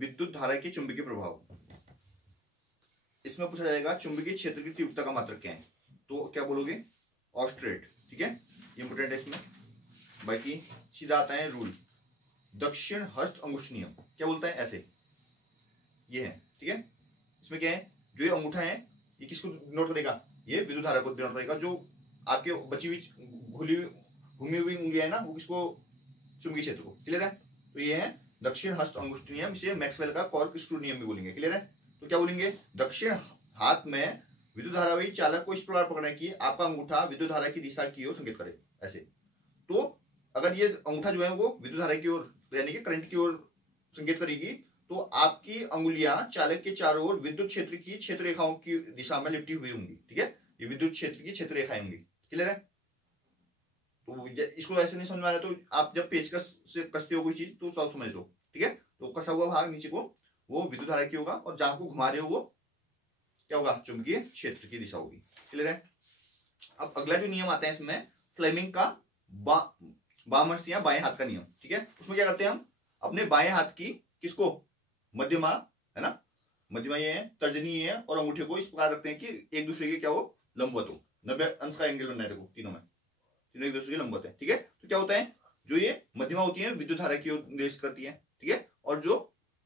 विद्युत धारा के चुंबकीय प्रभाव। इसमें पूछा जाएगा चुंबकीय क्षेत्र की तीव्रता का मात्रक क्या है, तो क्या बोलोगे ऑस्ट्रेट, ठीक है, इंपोर्टेंट है इसमें। बाकी सीधा आता है रूल, दक्षिण हस्त अंगुष्ठ नियम क्या बोलता है, ऐसे ये है, ठीक है। इसमें क्या है, जो ये अंगूठा है ये किसको डिनोट करेगा, ये विद्युत धारा को डिनोट करेगा। जो आपके बची हुई घूमी हुई उंगलियां है ना, वो किसको, चुंबकीय क्षेत्र को। क्लियर है, तो ये है दक्षिण हस्त अंगुष्ठ नियम, इसे मैक्सवेल का कॉर्क स्क्रू नियम भी बोलेंगे। क्लियर है, तो क्या बोलेंगे, दक्षिण हाथ में विद्युत धारावाही चालक को इस प्रकार पकड़ना है कि आपका अंगूठा विद्युत धारा की दिशा की ओर संकेत करे, ऐसे। तो अगर ये अंगूठा जो है वो विद्युत धारा की ओर यानी कि करंट की ओर संकेत करेगी, तो आपकी अंगुलियां चालक के चारों ओर विद्युत क्षेत्र की क्षेत्र रेखाओं की दिशा में लिपटी हुई होंगी, ठीक है। ये विद्युत क्षेत्र की क्षेत्र रेखाएं होंगी। क्लियर है, तो इसको ऐसे नहीं समझ में आ रहा तो आप जब पेचकस से कसते हो कोई चीज तो सब समझ लो, ठीक है। तो कसा हुआ भाग नीचे को वो विद्युत धारा की होगा, और जहां को घुमा रहे हो वो क्या होगा, चुंबकीय क्षेत्र की दिशा होगी। क्लियर है, अब अगला जो नियम आता है इसमें फ्लेमिंग का बाम हस्त या बाएं हाथ का नियम, ठीक है। उसमें क्या करते हैं हम, अपने बाएं हाथ की किसको, मध्यमा है ना, मध्यमा ये है, तर्जनी ये है, और अंगूठे को इस प्रकार रखते हैं कि एक दूसरे के क्या हो, लंबवत हो। 90 अंश का एंगल बनना है, देखो तीनों में, तीनों एक दूसरे के लंबवत है, ठीक है। तो क्या होता है, जो ये मध्यमा होती है विद्युत धारा की ओर निर्देशित करती है, ठीक है, और जो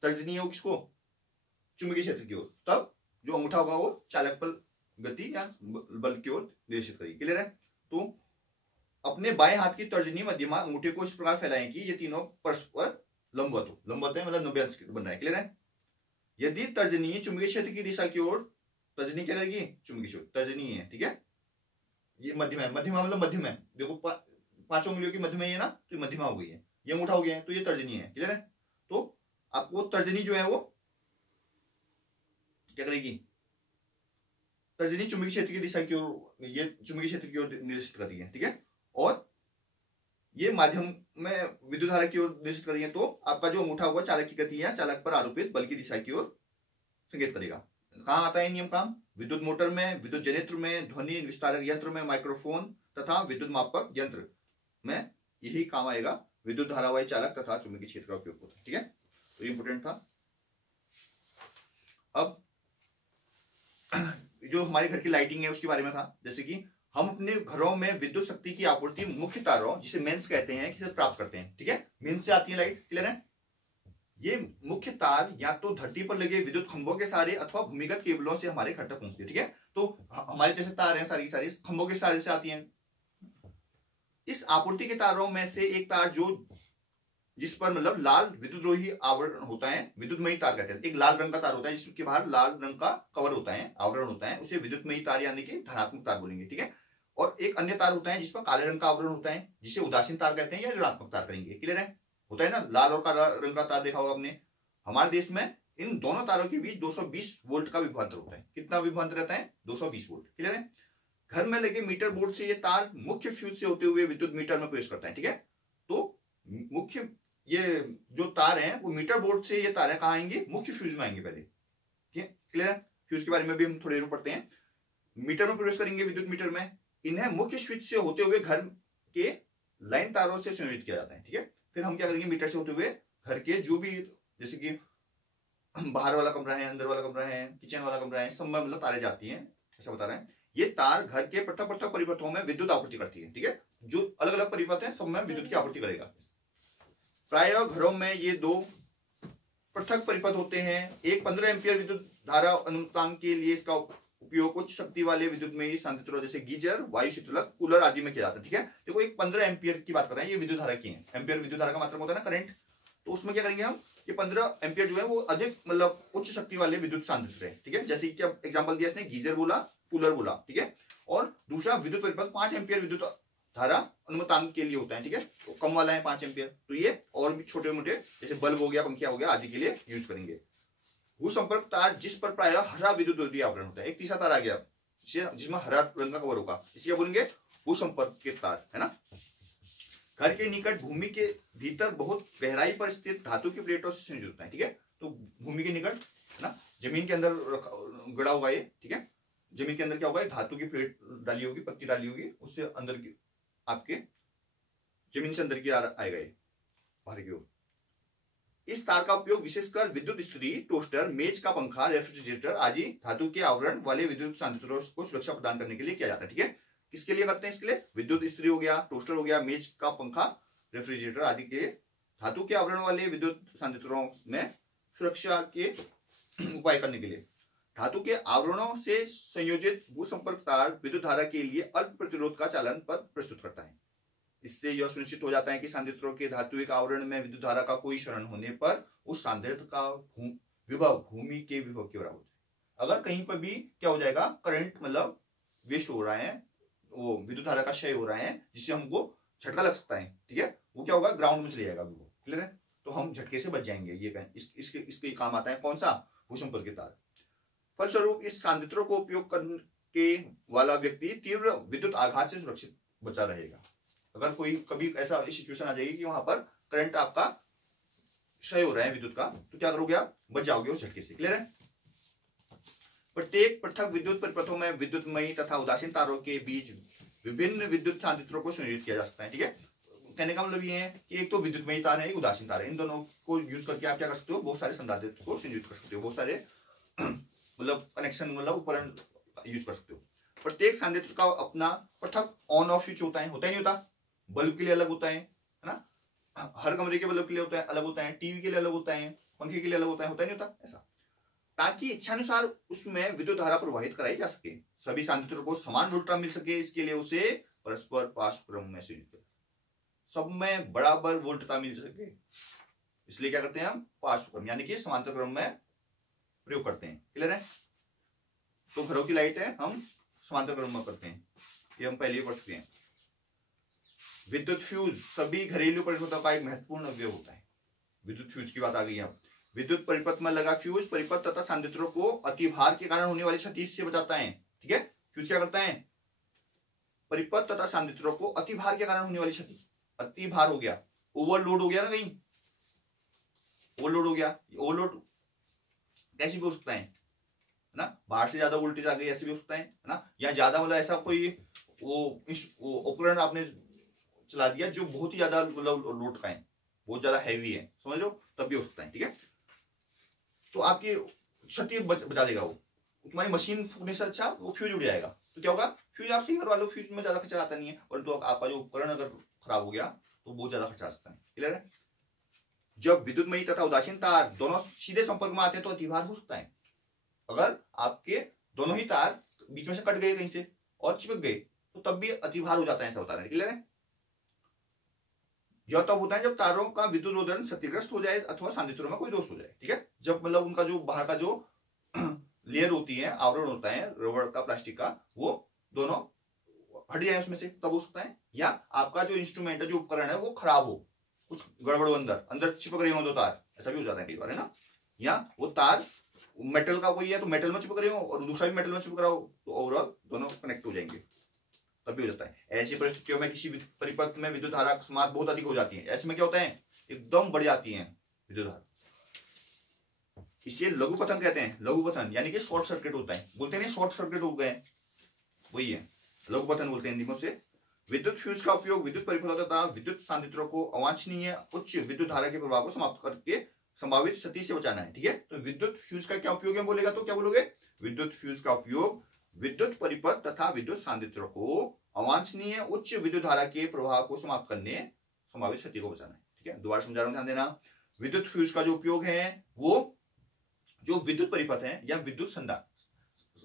तर्जनी है वो किसको, चुंबकीय क्षेत्र की ओर। तब जो अंगूठा होगा वो चालक पर गति या बल की ओर निर्देशित करेगी। क्लियर है, तो अपने बाएं हाथ की तर्जनी मध्यमा अंगूठे को इस प्रकार फैलाएं कि ये तीनों परस्पर लंबवत हो। लंबवत है मतलब 90 अंश बन रहा है। क्लियर है, यदि तर्जनी चुंबकीय क्षेत्र की दिशा की ओर, तर्जनी क्या करेगी, चुंबकीय क्षेत्र, तर्जनी है, ठीक है, ये मध्यमा है, मध्यमा मतलब मध्यम है, देखो पांचों उंगलियों की मध्यमा है ना, तो मध्यमा हो गई है, ये अंगूठा हो गया है, तो ये तर्जनी है। क्लियर है, तो आपको तर्जनी जो है वो क्या करेगी, तर्जनी चुंबकीय क्षेत्र की दिशा की ओर, ये चुंबकीय क्षेत्र की ओर निर्देशित करती है, ठीक है, और ये माध्यम में विद्युत धारा की ओर निर्देशित करेंगे, तो आपका जो अंगूठा होगा चालक की गति या चालक पर आरोपित बल की दिशा की ओर संकेत करेगा। कहां आता है नियम काम, विद्युत मोटर में, विद्युत जनरेटर में, ध्वनि विस्तारक यंत्र में, माइक्रोफोन तथा विद्युत मापक यंत्र में यही काम आएगा, विद्युत धारावाही चालक तथा चुंबकीय क्षेत्र का उपयोग होता है। ठीक है, तो इंपोर्टेंट था। अब जो हमारे घर की लाइटिंग है उसके बारे में था, जैसे कि हम अपने घरों में विद्युत शक्ति की आपूर्ति मुख्य तारों, जिसे मेंस कहते हैं, किसे प्राप्त करते हैं। ठीक है, मेंस से आती है लाइट। क्लियर है, ये मुख्य तार या तो धरती पर लगे विद्युत खंभों के सहारे अथवा भूमिगत केबलों से हमारे घर तक पहुंचती है। ठीक है, तो हमारे जैसे तार हैं सारी सारी खंभों के सहारे से आती हैं। इस आपूर्ति के तारों में से एक तार जो जिस पर मतलब लाल विद्युतरोही आवरण होता है, विद्युतमयी तार कहते हैं। एक लाल रंग का तार होता है जिसके बाहर लाल रंग का कवर होता है, आवरण होता है, उसे विद्युतमयी तार यानी कि धनात्मक तार बोलेंगे। ठीक है, और एक अन्य तार होता है जिस पर काले रंग का आवरण होता है, जिसे उदासीन तार कहते हैं या ऋणात्मक तार करेंगे। क्लियर है, होता है ना लाल और काला रंग का तार देखा होगा आपने। हमारे देश में इन दोनों तारों के बीच 220 वोल्ट का विभवांतर होता है। कितना विभवांतर रहता है? 220 वोल्ट। क्लियर है, घर में लगे मीटर बोर्ड से ये तार मुख्य फ्यूज से होते हुए विद्युत मीटर में प्रवेश करता है। ठीक है, तो मुख्य ये जो तार है वो मीटर बोर्ड से, ये तार है कहां आएंगे? मुख्य फ्यूज में आएंगे पहले। ठीक है, क्लियर है, फ्यूज के बारे में भी हम थोड़ी देर में पढ़ते हैं। मीटर में प्रवेश करेंगे, विद्युत मीटर में। इन्हें मुख्य स्विच से होते हुए घर के लाइन तारों से संयोजित किया जाता है। ठीक है, फिर हम क्या करेंगे, मीटर से होते हुए घर के जो भी, जैसे कि बाहर वाला कमरा है, अंदर वाला कमरा है, किचन वाला कमरा है, सब में मतलब तारे जाती हैं, ऐसा बता रहे हैं। ये तार घर के पृथक पृथक परिपथों में विद्युत आपूर्ति करती है। ठीक है, जो अलग अलग परिपथ है सब में विद्युत की आपूर्ति करेगा। प्राय घरों में ये दो पृथक परिपथ होते हैं। एक 15 एम्पियर विद्युत धारा अनुपात के लिए इसका उपयोग उच्च शक्ति वाले विद्युत में संयंत्रों जैसे गीजर, वायु शीतलक, कूलर आदि में किया जाता है। ठीक है, देखो एक 15 एम्पियर की बात कर रहे हैं, ये विद्युत धारा की है। एम्पियर विद्युत धारा का मतलब होता है ना करंट, तो उसमें क्या करेंगे हम, ये 15 एम्पियर जो है वो अधिक मतलब उच्च शक्ति वाले विद्युत संयंत्र है। ठीक है, जैसे कि अब एग्जांपल दिया इसने, गीजर बोला, कूलर बोला। ठीक है, और दूसरा विद्युत परिपथ 5 एम्पियर विद्युत धारा अनुमतांक के लिए होता है। ठीक है, तो कम वाला है 5 एम्पियर, तो ये और भी छोटे मोटे जैसे बल्ब हो गया, पंखिया हो गया आदि के लिए यूज करेंगे। भूसंपर्क तार जिस पर प्राय हरा विद्युत रोधी आवरण होता है। एक तीसरा तार आ गया जिसमें हरा रंग का कवर होगा, इसे क्या बोलेंगे? भूसंपर्क के तार, है ना। घर के निकट भूमि के भीतर बहुत गहराई पर स्थित धातु की प्लेटों से संयोजित होता है। ठीक है, तो भूमि के निकट है ना, जमीन के अंदर गड़ा हुआ ये। ठीक है, जमीन के अंदर क्या होगा, धातु की प्लेट डाली होगी, पत्ती डाली होगी, उससे अंदर की आपके जमीन से अंदर की आएगा ये बाहर की ओर। इस तार का उपयोग विशेषकर विद्युत इस्त्री, टोस्टर, मेज का पंखा, रेफ्रिजरेटर आदि धातु के आवरण वाले विद्युत सांद्रतों को सुरक्षा प्रदान करने के लिए किया जाता है। ठीक है, किसके लिए करते हैं? इसके लिए विद्युत इस्त्री हो गया, टोस्टर हो गया, मेज का पंखा, रेफ्रिजरेटर आदि के धातु के आवरण वाले विद्युत सांद्रतों में सुरक्षा के उपाय करने के लिए। धातु के आवरणों से संयोजित भूसंपर्क तार विद्युत धारा के लिए अल्प प्रतिरोध का चालन पथ प्रस्तुत करता है। इससे यह सुनिश्चित हो जाता है कि सांद्रतों के धात्विक आवरण में विद्युत धारा का कोई क्षरण होने पर उस सांद्रता का विभव भूमि के विभव के बराबर है। अगर कहीं पर भी क्या हो जाएगा, करंट मतलब वेस्ट हो रहा है, वो विद्युत धारा का क्षय हो रहा है, जिससे हमको झटका लग सकता है, ठीक है, वो क्या होगा, ग्राउंड में चले जाएगा विभव। क्लियर है? तो हम झटके से बच जाएंगे। ये इसके काम आता है कौन सा? भूसंपर्क तार। फलस्वरूप इस सांद्रतों को उपयोग करने वाला व्यक्ति तीव्र विद्युत आघात से सुरक्षित बचा रहेगा। अगर कोई कभी ऐसा सिचुएशन आ जाएगी कि वहां पर करंट आपका क्षय हो रहा है विद्युत का, तो क्या करोगे आप? बच जाओगे उस झटके से। क्लियर है? प्रत्येक पृथक विद्युत परिपथों में विद्युतमयी तथा उदासीन तारों के बीच विभिन्न विद्युत सांद्रतों को संयोजित किया जा सकता है। ठीक है, कहने का मतलब ये है कि एक तो विद्युतमयी तार है, एक उदासीन तार है। इन दोनों को यूज करके आप क्या कर सकते हो? बहुत सारे संधारित्र को संयोजित कर सकते हो, बहुत सारे मतलब कनेक्शन मतलब उपकरण यूज कर सकते हो। प्रत्येक सांद्रत्र का अपना पृथक ऑन ऑफ स्विच होता है ही नहीं होता? बल्ब के लिए अलग होता है ना, हर कमरे के बल्ब के लिए होता है, अलग होता है, टीवी के लिए अलग होता है, पंखे के लिए अलग होता है नहीं होता? ऐसा, ताकि इच्छानुसार उसमें विद्युत धारा प्रवाहित कराई जा सके, सभी सांद्रतों को समान वोल्टेज मिल सके, इसके लिए उसे परस्पर पार्श्व क्रम में संयोजित करें, सब में बराबर वोल्टता मिल सके, इसलिए क्या करते हैं हम? पार्श्व क्रम यानी कि समांतर क्रम में प्रयोग करते हैं। क्लियर है? तो घरों की लाइट है, हम समांतर क्रम में करते हैं, ये हम पहले ही पढ़ चुके हैं। विद्युत फ्यूज सभी घरेलू परिपथों का एक महत्वपूर्ण अवयव होता है। विद्युत फ्यूज की बात आ गई है। विद्युत परिपथ में लगा फ्यूज परिपथ तथा सांद्रतों को अतिभार के कारण होने वाली क्षति से बचाता है। ठीक है, फ्यूज क्या करता है? परिपथ तथा सांद्रतों को अतिभार के कारण होने वाली क्षति, अतिभार हो गया, ओवरलोड हो गया ना, कहीं ओवरलोड हो गया, ओवरलोड कैसे भी हो सकता है ना, बाहर से ज्यादा वोल्टेज आ गई ऐसे भी हो सकता है ना, या ज्यादा मतलब ऐसा कोई वो उपकरण आपने चला दिया जो बहुत ही ज्यादा मतलब लोड का है, बहुत ज्यादा हैवी है, समझ लो, तब भी हो सकता है। ठीक है, तो आपकी क्षति बचा देगा वो, तुम्हारी मशीन फूकने से अच्छा वो फ्यूज उड़ जाएगा। तो क्या होगा? फ्यूज आप सही करवा लो, फ्यूज में ज्यादा खर्चा आता नहीं है, और तो आपका जो उपकरण अगर खराब हो गया तो बहुत ज्यादा खर्चा आ सकता है। क्लियर है? जब विद्युतमयी तथा उदासीन तार दोनों सीधे संपर्क में आते हैं तो अतिभार हो सकता है। अगर आपके दोनों ही तार बीच में से कट गए कहीं से और चिपक गए तो तब भी अतिभार हो जाता है, ऐसा बता रहे हैं। क्लियर है? यह तब होता है जब तारों का विद्युत रोधन क्षतिग्रस्त हो जाए अथवा सांद्रतों में कोई दोष हो जाए। ठीक है, जब मतलब उनका जो बाहर का जो लेयर होती है, आवरण होता है रबड़ का, प्लास्टिक का, वो दोनों हट जाए उसमें से, तब हो सकता है। या आपका जो इंस्ट्रूमेंट है, जो उपकरण है, वो खराब हो, कुछ गड़बड़ हो, अंदर चिपक रही हो दो तार, ऐसा भी हो जाता है कई बार, है ना। या वो तार मेटल का कोई है तो मेटल में चिपक रही हो और दूसरा भी मेटल में चिपक रहा हो, तो ओवरऑल दोनों कनेक्ट हो जाएंगे, तभी हो जाता है। ऐसी परिस्थितियों में किसी परिपथ में विद्युत धारा अकस्मात बहुत अधिक हो जाती है, ऐसे में क्या होता है? एकदम बढ़ जाती है विद्युत धारा, इसे लघु पतन कहते हैं। लघु पतन यानी कि शॉर्ट सर्किट होता है, बोलते हैं शॉर्ट सर्किट हो गए, वही है लघु पतन बोलते हैं हिंदी से। विद्युत फ्यूज का उपयोग विद्युत परिपथों तथा विद्युत सांद्रतों को अवांछनीय उच्च विद्युत धारा के प्रभाव को समाप्त करके संभावित क्षति से बचाना है। ठीक है, तो विद्युत फ्यूज का क्या उपयोग है बोलेगा तो क्या बोलोगे? विद्युत फ्यूज का उपयोग विद्युत परिपथ तथा विद्युत सांद्रतों को अवांछनीय उच्च विद्युत धारा के प्रभाव को समाप्त करने, संभावित क्षति को बचाना है। ठीक है, दोबारा समझा रहा हूं, ध्यान देना। विद्युत फ्यूज का जो उपयोग है वो जो विद्युत परिपथ है या विद्युत संधार,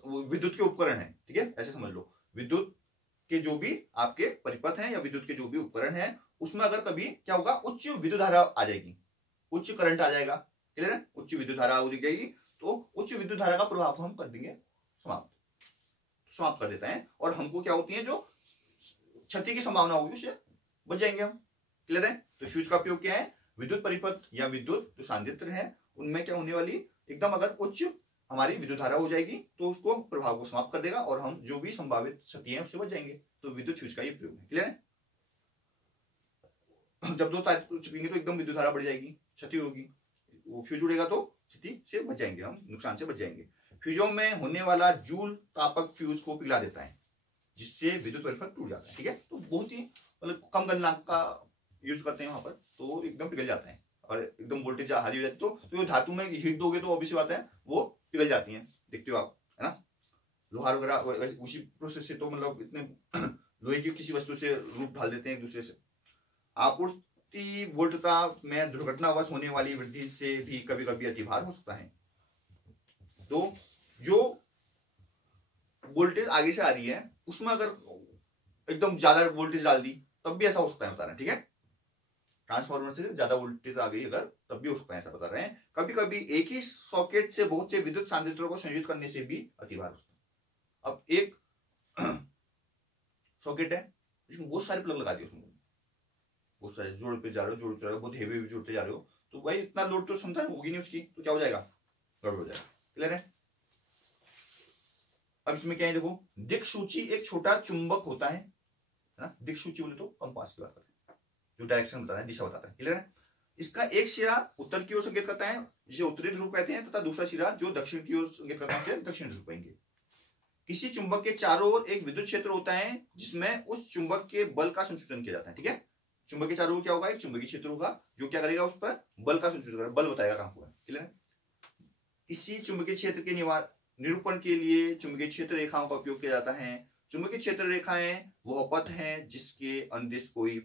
विद्युत के उपकरण है, ठीक है, ऐसे समझ लो, विद्युत के जो भी आपके परिपथ हैं या विद्युत के जो भी उपकरण हैं, उसमें अगर कभी क्या होगा? उच्च विद्युत धारा आ जाएगी, उच्च करंट आ जाएगा। क्लियर है? उच्च विद्युत धारा हो जाएगी तो उच्च विद्युत धारा का प्रभाव को हम कर देंगे समाप्त कर देता है, और हमको क्या होती है जो क्षति की संभावना होगी उससे बच जाएंगे हम। क्लियर है? तो फ्यूज का उपयोग क्या है? विद्युत परिपथ या विद्युत जो सांद्रत्र है उनमें क्या होने वाली एकदम अगर उच्च हमारी विद्युत धारा हो जाएगी तो उसको प्रभाव को समाप्त कर देगा और हम जो भी संभावित क्षति है उससे बच जाएंगे। तो विद्युत फ्यूज का ये प्रयोग है। क्लियर है? जब दो तार चिपकेंगे तो एकदम विद्युत धारा बढ़ जाएगी, क्षति होगी, वो फ्यूज उड़ेगा तो क्षति से बच जाएंगे हम, नुकसान से बच जाएंगे। फ्यूजों में होने वाला जूल तापक फ्यूज को पिघला देता है जिससे विद्युत परिपथ टूट जाता है। ठीक है, तो बहुत ही मतलब कम गलनांक का यूज करते हैं वहां पर, तो एकदम पिघल जाता है, और एकदम वोल्टेज हाई हो जाती तो ये धातु में हीट दोगे तो ऑब्वियस बात है वो पिघल जाती हैं, देखते हो आप, है ना। लोहार वगैरह उसी प्रोसेस से तो मतलब इतने लोहे की किसी वस्तु से रूप ढाल देते हैं एक दूसरे से। आपूर्ति वोल्टता में दुर्घटनावश होने वाली वृद्धि से भी कभी कभी अतिभार हो सकता है। तो जो वोल्टेज आगे से आ रही है उसमें अगर एकदम ज्यादा वोल्टेज डाल दी तब भी ऐसा हो सकता है, बता रहे हैं, ठीक है। ट्रांसफार्मर से ज्यादा वोल्टेज आ गई अगर तब भी हो सकता है, ऐसा बता रहे हैं। कभी कभी एक ही सॉकेट से बहुत से विद्युत सांद्रित्रों को संयोजित करने से भी अतिभार हो सकता है। अब एक सॉकेट है जिसमें बहुत सारे प्लग लगा दिए, उसमें बहुत सारे जोड़ते जा रहे हो, जोड़ते जा रहे हो, बहुत हेवी जोड़ते जा रहे हो, तो भाई इतना लोड तो क्षमता होगी नहीं उसकी, तो क्या हो जाएगा, गड़बड़ हो जाएगा। क्लियर है। अब इसमें क्या है, देखो दिक्सूची एक छोटा चुंबक होता है ना। दिक्सूची बोले तो कंपास की बात करते हैं, जो डायरेक्शन बताता है, दिशा बताता है। क्लियर है। इसका एक सिरा उत्तर की ओर संकेत करता है, जिसे उत्तरी ध्रुव कहते हैं, तथा दूसरा सिरा जो दक्षिण की ओर संकेत करता है उसे दक्षिण ध्रुव कहेंगे। किसी चुंबक के चारों ओर एक विद्युत क्षेत्र होता है जिसमें उस चुंबक के बल का संसूचन किया जाता है, ठीक है। चुंबक के चारों ओर क्या होगा, एक चुंबकीय क्षेत्र होगा जो क्या करेगा, उस पर बल का संसूचन करेगा, बल बताएगा कहां हुआ है। क्लियर है। किसी चुंबकीय क्षेत्र के निरूपण के लिए चुंबकीय क्षेत्र रेखाओं का उपयोग किया जाता है। चुंबकीय क्षेत्र रेखाएं वह पथ है जिसके अनुदिश कोई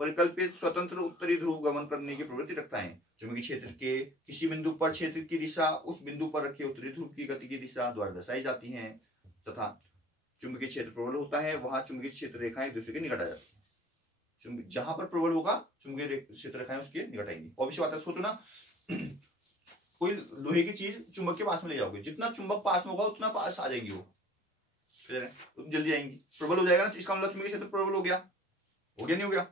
परिकल्पित स्वतंत्र उत्तरी ध्रुव गमन करने की प्रवृत्ति रखता है। चुंबकीय क्षेत्र के किसी बिंदु पर क्षेत्र की दिशा उस बिंदु पर रखे उत्तरी ध्रुव की गति की दिशा द्वारा दर्शाई जाती है, तथा चुंबकीय क्षेत्र प्रबल होता है वहां चुंबकीय क्षेत्र रेखाएं एक दूसरे के निकट आ जाती है। जहां पर प्रबल होगा चुंबकीय क्षेत्र रेखाएं उसके निकट आएंगी। ऑब्वियस बात है, सोचो ना कोई लोहे की चीज चुंबक के पास में ले जाओगे, जितना चुंबक पास में होगा उतना पास आ जाएगी वो, जल्दी आएंगी, प्रबल हो जाएगा ना, इसका मतलब चुंबकीय क्षेत्र प्रबल हो गया नहीं हो गया।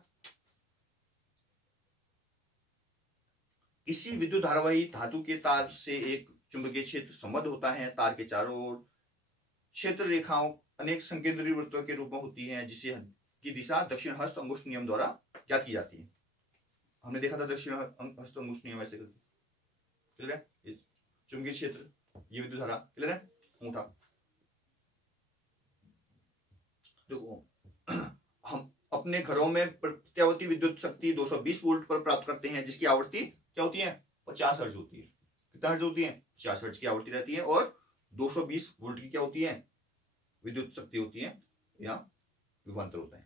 किसी विद्युत धारावाही धातु के तार से एक चुंबकीय क्षेत्र संबद्ध होता है। तार के चारों ओर क्षेत्र रेखाओं अनेक संकेंद्रीय वृत्तों के रूप में होती हैं, जिसे की दिशा दक्षिण हस्त अंगुष्ठ नियम द्वारा ज्ञात की जाती है। हमने देखा था दक्षिण हस्त अंगुष्ठ नियम ऐसे करके। क्लियर है। चुंबकीय क्षेत्र, ये विद्युत धारा, क्लियर है, अंगूठा। देखो हम अपने घरों में प्रत्यावर्ती विद्युत शक्ति 220 वोल्ट पर प्राप्त करते हैं, जिसकी आवृत्ति क्या होती है, 50 हर्ट्ज होती है। कितना हर्ट्ज होती है, 50 हर्ट्ज की आवृत्ति रहती है, और 220 वोल्ट की क्या होती है, विद्युत शक्ति होती है या विभवांतर होता है।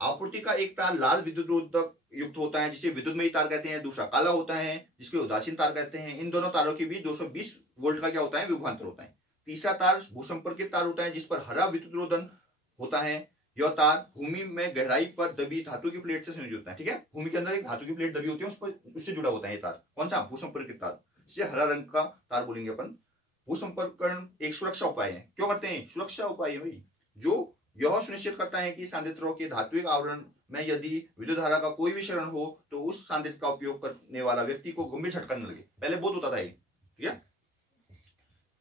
आपूर्ति का एक तार लाल विद्युत रोधक युक्त होता है जिसे विद्युतमयी तार कहते हैं, दूसरा काला होता है जिसको उदासीन तार कहते हैं। इन दोनों तारों के बीच 220 वोल्ट का क्या होता है, विभवांतर होता है। तीसरा तार भूसंपर्कित तार होता है जिस पर हरा विद्युत रोधन होता है। यह तार भूमि में गहराई पर दबी धातु की प्लेट से संयोजित होता है, ठीक है। भूमि के अंदर एक धातु की प्लेट दबी होती है, उस पर उससे जुड़ा होता है ये तार। कौन सा, भूसंपर्कित तार, जिसे हरा रंग का तार बोलेंगे अपन। भूसंपर्कण एक सुरक्षा उपाय है। क्यों करते हैं, सुरक्षा उपाय है भाई, जो यह सुनिश्चित करता है कि सांद्रित्रों के धात्विक आवरण में यदि विद्युत धारा का कोई विशरण हो तो उस सांद्रित्र का उपयोग करने वाला व्यक्ति को गंभीर झटका न लगे। पहले बहुत होता था ये, ठीक है।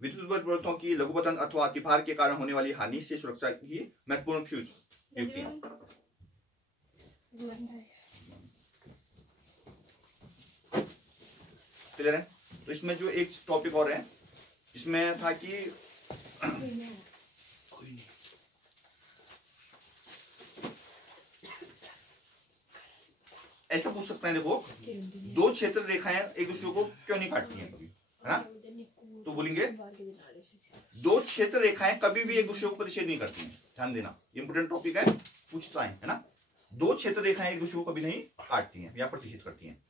विद्युत पदार्थों की लघुपतन अथवा अतिभार के कारण होने वाली हानि से सुरक्षा की महत्वपूर्ण युक्ति है। क्लियर है। तो इसमें जो एक टॉपिक और है, इसमें था कि ऐसा पूछ सकते हैं, देखो दो क्षेत्र रेखाएं एक दूसरे को क्यों नहीं काटती हैं कभी, है ना। तो बोलेंगे दो क्षेत्र रेखाएं कभी भी एक दूसरे को प्रतिच्छेद नहीं करती हैं। ध्यान देना, इंपोर्टेंट टॉपिक है, पूछता है ना। दो क्षेत्र रेखाएं एक दूसरे को कभी नहीं काटती हैं या प्रतिच्छेद करती हैं।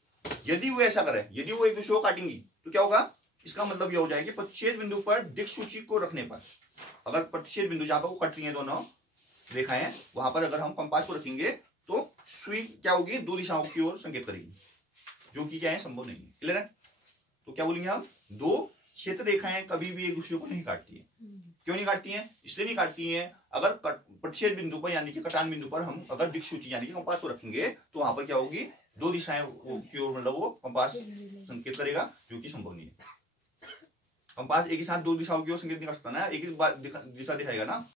यदि वो ऐसा करे, यदि वो एक दूसरे को काटेंगी तो क्या होगा, इसका मतलब यह हो जाएगा कि प्रतिच्छेद बिंदु पर दिक्सूची को रखने पर, अगर प्रतिच्छेद बिंदु जहां पर वो कट रही है दोनों रेखाएं, वहां पर अगर हम कंपास को रखेंगे तो सुई क्या होगी, दो दिशाओं की ओर संकेत करेगी, जो कि क्या है, संभव नहीं है। क्लियर है। तो क्या बोलेंगे हम, दो क्षेत्र रेखाएं कभी भी एक दूसरे को नहीं काटती है। क्यों नहीं काटती हैं, इसलिए नहीं काटती हैं, अगर प्रतिच्छेद बिंदु पर यानी कि कटान बिंदु पर हम अगर दिक्सूची यानी कि कंपास को रखेंगे तो वहां पर क्या होगी, दो दिशाएं की ओर मतलब वो कंपास संकेत करेगा, जो कि संभव नहीं है। कंपास एक ही साथ दो दिशाओं की ओर संकेत नहीं कर सकता ना, एक ही दिशा दिखाएगा ना।